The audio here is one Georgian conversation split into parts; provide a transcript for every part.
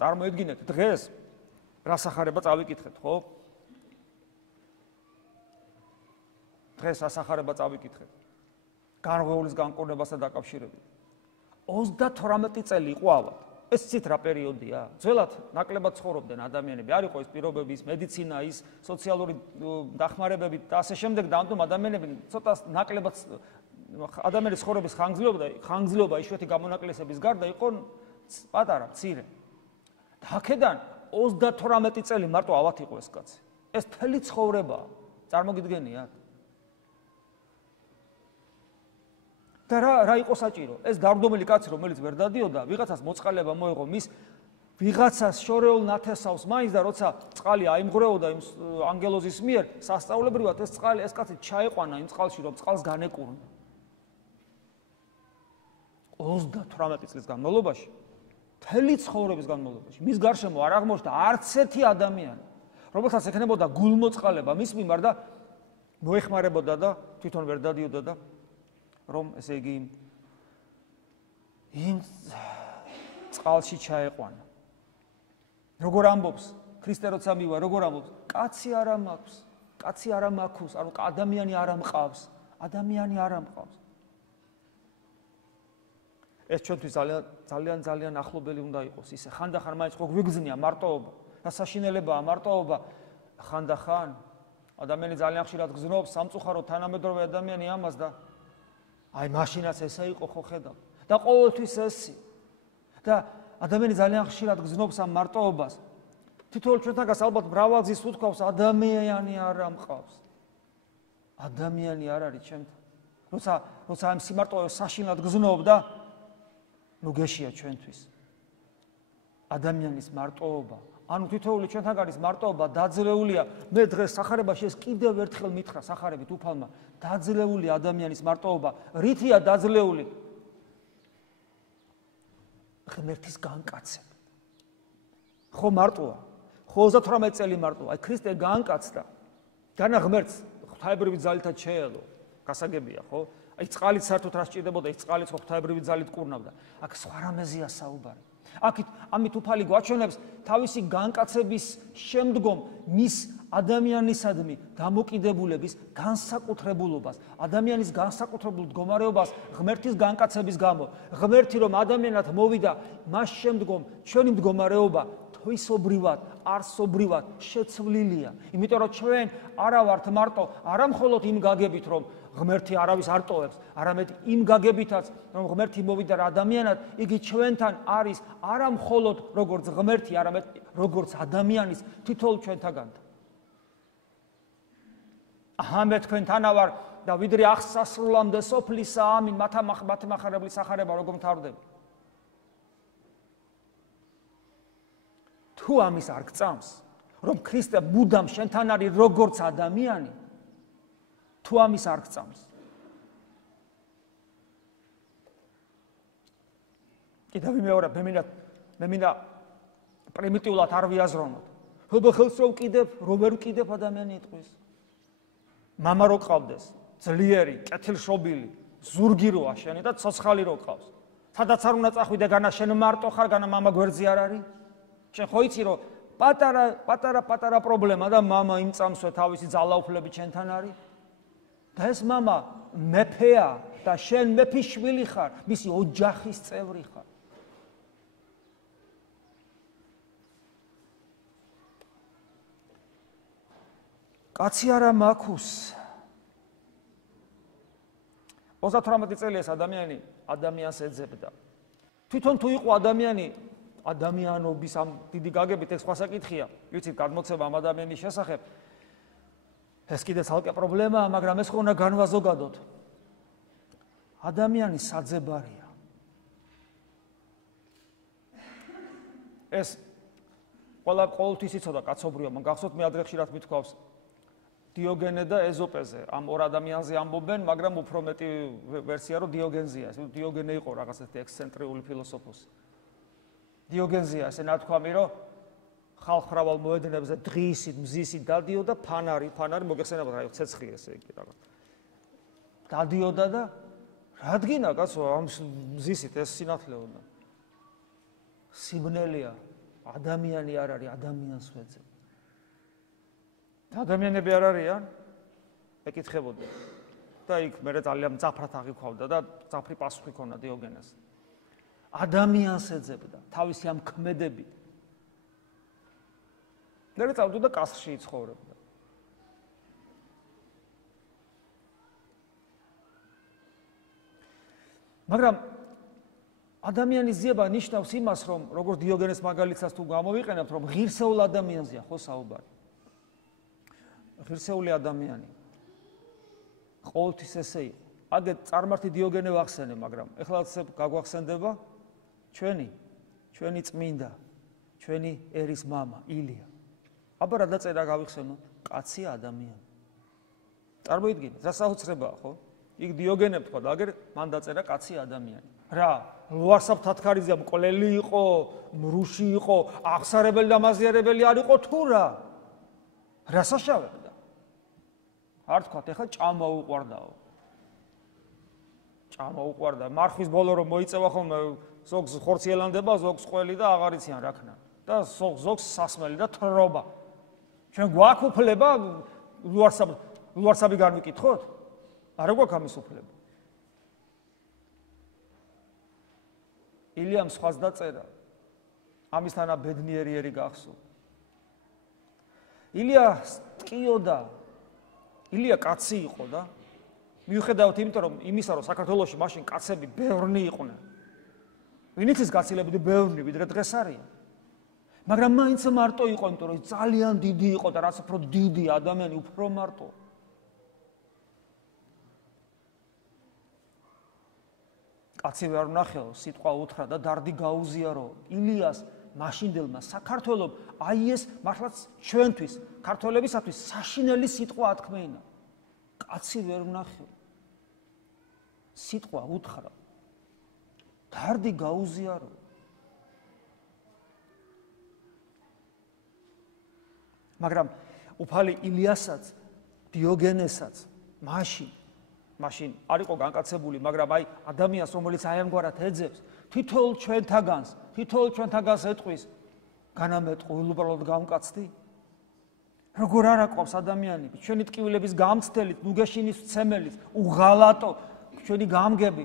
წარმოედგინეთ დღეს რა სახარება წავიკითხეთ, ხო? დღეს რა სახარება წავიკითხეთ. განღვეულის განკურნებასთან დაკავშირებით. 32 წელი იყო ავად. ეს ცით რა პერიოდია? ძველად ნაკლებად ცხოვრობდნენ ადამიანები. არ იყო ეს პირობები, ის მედიცინა, ის სოციალური დახმარებები და ასე შემდეგ და ამიტომ ადამიანები ცოტა ნაკლებად ადამიანის ცხოვრების ხანგრძლივობა იშვიათი გამონაკლისების გარდა იყო პატარა, მცირე. და აქედან 32 წელი მარტო ავად იყო ეს კაცი. ეს მთელი ცხოვრებაა. წარმოგიდგენიათ? და რა იყო საჭირო? ეს გარდომილი კაცი, რომელიც ვერ დადიოდა, ვიღაცას მოწყალება მოეღო მის ვიღაცას შორეულ ნათესავს მაინც და როცა წყალი აიმღრეოდა იმ ანგელოზის მიერ, სასწაულებრივად ეს კაცი ჩაეყვანა იმ წყალში, რომ წყალს განეკურნა. 38 წლის განმავლობაში, მთელი ცხოვრების განმავლობაში, მის გარშემო არ აღმოჩნდა არც ერთი ადამიანი, რომელსაც ექნებოდა გულმოწყალება მის მიმართ და მოეხმარებოდა და თვითონ ვერ დადიოდა და რომ ესე იგი იმ წყალში ჩაეყვანა. როგორ ამბობს ქრისტე როცა მივა, როგორ ამბობს? კაცი არა მაქვს, კაცი არა მაქვს, ანუ ადამიანი არ ამყავს, ადამიანი არ ამყავს. ეს ჩვენთვის ძალიან ახლობელი უნდა იყოს ისე. ხანდახან მაინც ხო გვიგზნია მარტოობა და საშინელებაა მარტოობა. ხანდახან ადამიანი ძალიან ხშირად გზნობს სამწუხაროდ თანამედროვე ადამიანი ამას და აი მაშინაც ესე იყო ხო ხედავ და ყოველთვის ესე და ადამიანი ძალიან ხშირად გზნობს ამ მარტოობას. თითოეულ ჩვენთანაც ალბათ მრავალგზის უთქვავს ადამიანი არ ამყავს. ადამიანი არ არის ჩემთან. როცა ამ სიმარტოებას საშინლად გზნობ და ნუ გეშია ჩვენთვის. ადამიანის მარტოობა, ანუ თითოეული ჩვენთანგანის მარტოობა დაძლეულია. მე დღეს სახარებაში ეს კიდევ ერთხელ მითხრა სახარებით უფალმა, დაძლეული ადამიანის მარტოობა, რითია დაძლეული? ღმერთის განკაცებით. ხო მარტოა, ხო 38 წელი მარტოა, აი ქრისტე გაანკაცდა. განა ღმერთს ღვთაებრივი ძალითაც შეელო, გასაგებია, ხო? აი წყალით საერთოდ რა სჭირდებოდა, ის წყალით ხო ღვთაებრივი ძალით კურნავდა. აქ სხვა რამეზია საუბარი. ამით უფალი გვაჩვენებს თავისი განკაცების შემდგომ მის ადამიანისადმი დამოკიდებულების განსაკუთრებულობას, ადამიანის განსაკუთრებულ მდგომარეობას ღმერთის განკაცების გამო. ღმერთი რომ ადამიანად მოვიდა, მას შემდგომ ჩვენი მდგომარეობა თვისობრივად, არსობრივად შეცვლილია. იმიტომ რომ ჩვენ არა ვართ მარტო არა მხოლოდ იმ გაგებით, რომ ღმერთი არავის არ ტოვებს, არამედ იმ გაგებითაც, რომ ღმერთი მოვიდა რა ადამიანად, იგი ჩვენთან არის არა მხოლოდ როგორც ღმერთი, არამედ როგორც ადამიანის თითოეულ ჩვენთაგანთან. მე თქვენთანა ვარ და ვიდრე აღსასრულამდე სოფლისა ამინ, მათი მახარებლის სახარება როგორ მთავრდება. თუ ამის არ გწამს, რომ ქრისტე მუდამ შენთან არის როგორც ადამიანი, თუ ამის არ გწამს. კიდევ ვიმეორებ, მე მინდა პრიმიტიულად არ ვიაზროვნოთ. ხელს რო ვკიდებ, რო ვერ ვკიდებ ადამიანი იტყვის. მამა რო ყავდეს, ძლიერი, კეთილშობილი, ზურგი რო აშენი და ცოცხალი რო ყავს. სადაც არ უნდა წახვიდე, განა შენ მარტო ხარ, განა მამა გვერდზე არ არის. შენ ხო იცი რომ პატარა პრობლემა და მამა იმ წამსვე თავისი ძალაუფლები ჩვენთან არის. და ეს მამა მეფეა და შენ მეფის შვილი ხარ, მისი ოჯახის წევრი ხარ. კაცი არა მაქვს. 38 წელი ეს ადამიანს ეძებდა. თვითონ თუ იყო ადამიანობის ამ დიდი გაგებით ეს სხვა საკითხია. ვიცით, გადმოცემა ამ ადამიანის შესახებ ეს კიდე ცალკე პრობლემაა, მაგრამ ეს ხო უნდა განვაზოგადოთ. ადამიანი საძებარია. ეს ყოველთვის იცოდა კაცობრიობა, მოგახსოვთ მე ადრე ხშირად მithქვავს დიოგენე და ეზოპეზე. ამ ორ ადამიანზე ამბობენ, მაგრამ უფრო მეტი ვერსია რომ დიოგენზია. ეს დიოგენე იყო რაღაც ერთი ექსცენტრიული ფილოსოფოსი. დიოგენზია ესე ნათქვამი რომ ხალხმრავალ მოედნებზე დღისით, მზისით დადიოდა ფანარი მოგეხსენებათ რა ცეცხლი ესე იგი რაღაც. დადიოდა და რადგინა კაცო ამ მზისით ეს სინათლეოდა. სიბნელეა. ადამიანი არ არის, ადამიანს ვეძებ. ადამიანები არ არიან? ეკითხებოდა. და იქ მე ძალიან მძაფრად აღიქვავდა და მძაფრი პასუხი ჰქონდა დიოგენეს. ადამიანს ეძებდა თავისი ამ ქმედებით. მე წავდოდა კასრში იცხოვრებდა. მაგრამ ადამიანის ზიება ნიშნავს იმას, რომ როგორც დიოგენეს მაგალითსაც თუ გამოვიყენებთ, რომ ღირსეულ ადამიანზეა ხო საუბარი. ღირსეული ადამიანი ყოველთვის ესე იყო. აგეთ წარმართი დიოგენე ვახსენე, მაგრამ ეხლა გაგვახსენდება ჩვენი წმინდა, ჩვენი ერის მამა ილია. აბა რა დაწერა გავიხსენოთ? კაცი ადამიანი. წარმოიდგინეთ, რა საოცრებაა, ხო? იქ დიოგენე თქვა და აგერ მან დაწერა კაცი ადამიანი. რა, ლუარსაბ თათქარიძე მკვლელი იყო, მრუში იყო, აღსარებელი და მაზიარებელი არ იყო თუ რა? რა საშავებდა? არ თქვათ, ეხლა ჭამა უყვარდაო. ჭამა უყვარდა, მარხვის ბოლო რომ მოიწევა ხოლმე, ზოგს ხორცი ელანდება, ზოგს ყველი და აღარ იციან რა ქნა. და ზოგს სასმელი და თრობა. ჩვენ გვაქვს უფლება ლუარსაბი განვიკითხოთ? არა გვაქვს ამის უფლება. ილიამ სხვას დაწერა. ამისთანა ბედნიერი გახსოვ. ილია ტკიოდა. ილია კაცი იყო და მიუხედავად იმიტომ რომ იმისა რომ საქართველოში მაშინ კაცები ბევრნი იყვნენ. ვინც ის გაცილებდი ბევრნი ვიდრე დღეს არიან. მაგრამ მაინც მარტო იყო, იმიტომ რომ ძალიან დიდი იყო და რაც უფრო დიდი ადამიანი უფრო მარტო. კაცი ვერ ნახეო, სიტყვა უთხრა და დარდი გაუზიარო ილიას მაშინდელმა საქართველომ აი ეს მართლაც ჩვენთვის, ქართველებისათვის საშინელი სიტყვა ათქმეინა. კაცი ვერ ნახეო. სიტყვა უთხრა. დარდი გაუზიარო. მაგრამ უფალი ილიასაც, დიოგენესაც მაშინ არ იყო განკაცებული, მაგრამ აი ადამიანს რომელიც აი ამგვარად ეძებს, თითოეულ ჩვენთაგანს ეტყვის, განამეტყო უბრალოდ გამკაცდი. როგორ არ აყვავს ადამიანები, ჩვენი ტკივილების გამცდელით, ნუგეშინის ცემელით, უღალატო ჩვენი გამგები,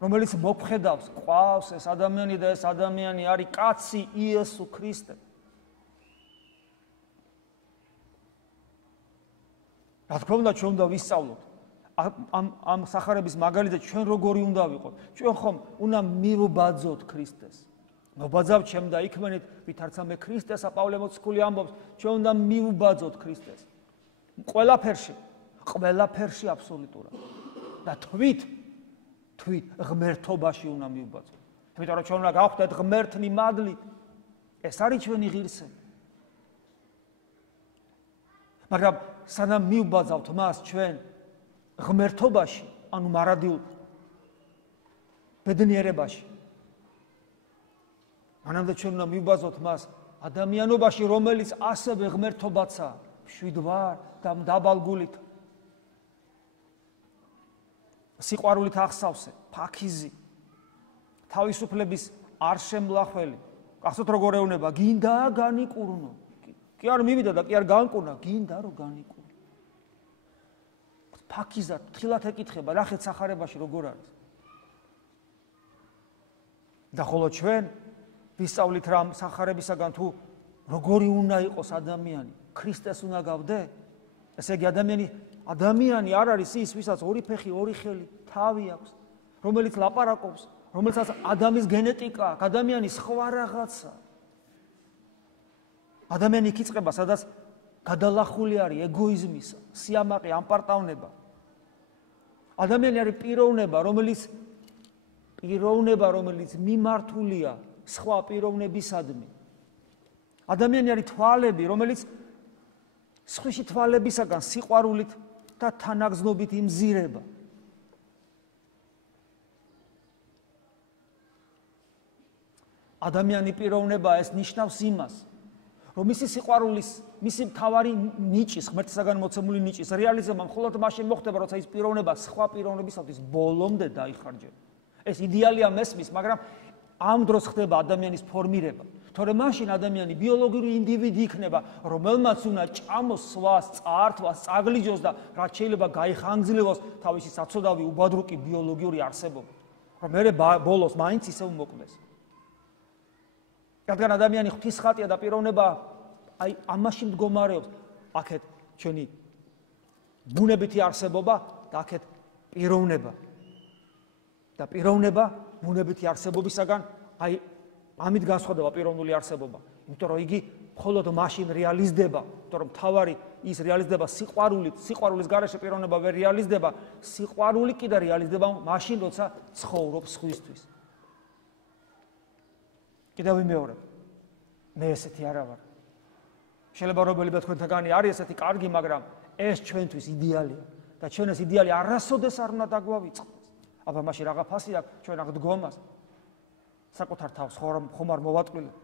რომელიც მოგხედავს, ყავს ეს ადამიანი და ეს ადამიანი არის კაცი იესო ქრისტე. რა თქმა უნდა, ჩვენ უნდა ვისწავლოთ ამ სახარების მაგალითად ჩვენ როგორი უნდა ვიყოთ. ჩვენ ხომ უნდა მივბაძოთ ქრისტეს. მობაძავ ჩემ და იქმენით, ვითარცა მე ქრისტესა, პავლე მოციქული ამბობს, ჩვენ უნდა მივბაძოთ ქრისტეს. ყველაფერში აბსოლუტურად. და თვით ღმერთობაში უნდა მივბაძოთ. იმიტომ რომ ჩვენ უნდა გავხდეთ ღმერთნი მადლით. ეს არის ჩვენი ღირსება. მაგრამ სანამ მივბაძავთ მას ჩვენ ღმერთობაში, ანუ მარადილ ბედნიერებაში. მანამდე ჩვენ უნდა მივბაძოთ მას ადამიანობაში, რომელიც ასევე ღმერთობაცა, მშვიდვარ და მდაბალ გულით. სიყვარულით ახსავსე, ფაქიზი, თავისუფლების არ შემლახველი. გახსოვთ როგორ ეუბნება, გინდა განიკურნო. კი არ მივიდა და კი არ განკურნა, გინდა რომ განიკურნო. ფაქიზად, თხილად ეკითხება, ნახეთ სახარებაში როგორ არის. და ხოლო ჩვენ ვისწავლით რამ სახარებისაგან თუ როგორი უნდა იყოს ადამიანი, ქრისტეს უნდა გავდე. ესე იგი ადამიანი არ არის ის, ვისაც ორი ფეხი, ორი ხელი, თავი აქვს, რომელიც ლაპარაკობს, რომელსაც ადამიანის გენეტიკა აქვს, ადამიანის სხვა რაღაცა. ადამიანი იქ იწყება, სადაც გადალახული არის ეგოიზმისა, სიამაყე, ამპარტავნება. ადამიანი არის პიროვნება, რომელიც მიმართულია სხვა პიროვნებისადმი. ადამიანი არის თვალები, რომელიც სხვისი თვალებისაგან სიყვარულით და თანაგზნობით იმზირება. ადამიანი პიროვნება ეს ნიშნავს იმას, რომ მისი სიყვარულის, მისი მთავარი ნიჭის, ღმერთისაგან მოცემული ნიჭის რეალიზება მხოლოდ მაშინ მოხდება, როცა ის პიროვნება სხვა პიროვნებისათვის ბოლომდე დაიხარჯება. ეს იდეალია მესმის, მაგრამ ამ დროს ხდება ადამიანის ფორმირება. თორემ მაშინ ადამიანი ბიოლოგიური ინდივიდი იქნება, რომელმაც უნდა ჭამოს სვას, წაართვას, წაგლიჯოს და რაც შეიძლება გაიხანგძლივოს თავისი საცოდავი უბადრუკი ბიოლოგიური არსებობა, რომ მე ბოლოს მაინც ისე უმოკლდეს. რადგან ადამიანი ღვთის ხატია და პიროვნება აი ამაში მდგომარეობს, აქეთ ჩვენი ბუნებითი არსებობა და აქეთ პიროვნება. და პიროვნება ბუნებითი არსებობისაგან აი ამით განსხვავდება პიროვნული არსებობა, იმიტომ რომ იგი მხოლოდ მაშინ რეალიზდება, იმიტომ რომ თავარი ის რეალიზდება სიყვარულის გარეშე პიროვნება ვერ რეალიზდება, სიყვარული კი და რეალიზდება მაშინ, როცა ცხოვრობს სხვისთვის. კიდევ ვიმეორებ, მე ესეთი არა ვარ. შეიძლება რომელიმე თქვენთაგანი არის ესეთი კარგი, მაგრამ ეს ჩვენთვის იდეალია და ჩვენ ეს იდეალი არასოდეს არ უნდა დაგვავიწყდეს. აბა მაშინ რაღა ფასი აქვს ჩვენ აღდგომას საკუთარ თავს ხომ არ მოვატყვილებ.